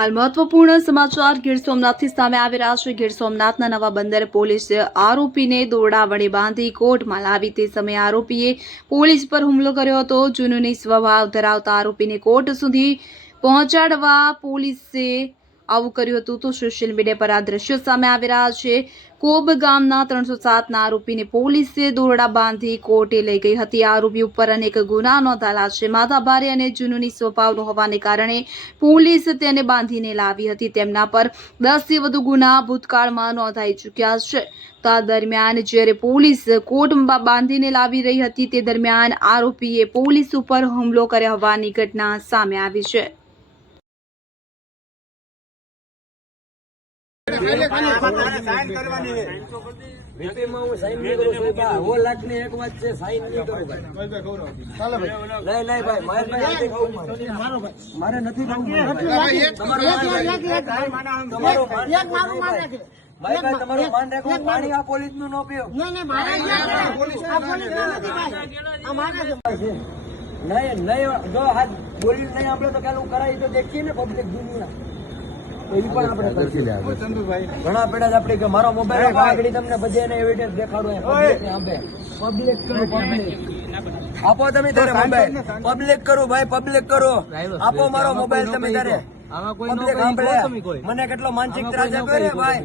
હાલ મહત્વપૂર્ણ સમાચાર ગીર સોમનાથથી સામે આવી રહ્યા છે। ગીર સોમનાથના નવા બંદર પોલીસે આરોપીને દોરડા વડે બાંધી કોર્ટમાં લાવી તે સમયે આરોપીએ પોલીસ પર હુમલો કર્યો હતો। જુનૂની સ્વભાવ ધરાવતા આરોપીને કોર્ટ સુધી પહોંચાડવા પોલીસે આવું કર્યું હતું તો સોશિયલ મીડિયા પર આ દ્રશ્યો સામે આવી રહ્યા છે। કોબ ગામના 307ના આરોપીને પોલીસે દોરડા બાંધી કોર્ટે લઈ ગઈ હતી। આરોપી ઉપર અનેક ગુના નોંધાયેલા છે। માથાભારે અને જુનૂની સ્વભાવનો હોવાને કારણે પોલીસ તેને બાંધીને લાવી હતી। તેમના પર 10થી વધુ ગુના ભૂતકાળમાં નોંધાઈ ચૂક્યા છે। તો આ દરમિયાન જ્યારે પોલીસ કોર્ટમાં બાંધીને લાવી રહી હતી તે દરમિયાન આરોપીએ પોલીસ ઉપર હુમલો કર્યા હોવાની ઘટના સામે આવી છે। પાણી આ પોલીસ નું નો પીઓ નહીં જો હાથ બોલી નહીં આપણે તો કાલે કરાવી તો દેખીએ ને પબ્લિક દુનિયા એવી પણ આપણે ઘણા પેડા આપડે કે મારો મોબાઈલ આગળ તમને બધાને એવિડન્સ દેખાડો પબ્લિક કરો પબ્લિક આપો તમે તારે મોબાઈલ પબ્લિક કરો ભાઈ પબ્લિક કરો આપો મારો મોબાઈલ તમે તારે પબ્લિક મને કેટલો માનસિક ત્રાસ આપ્યો ભાઈ।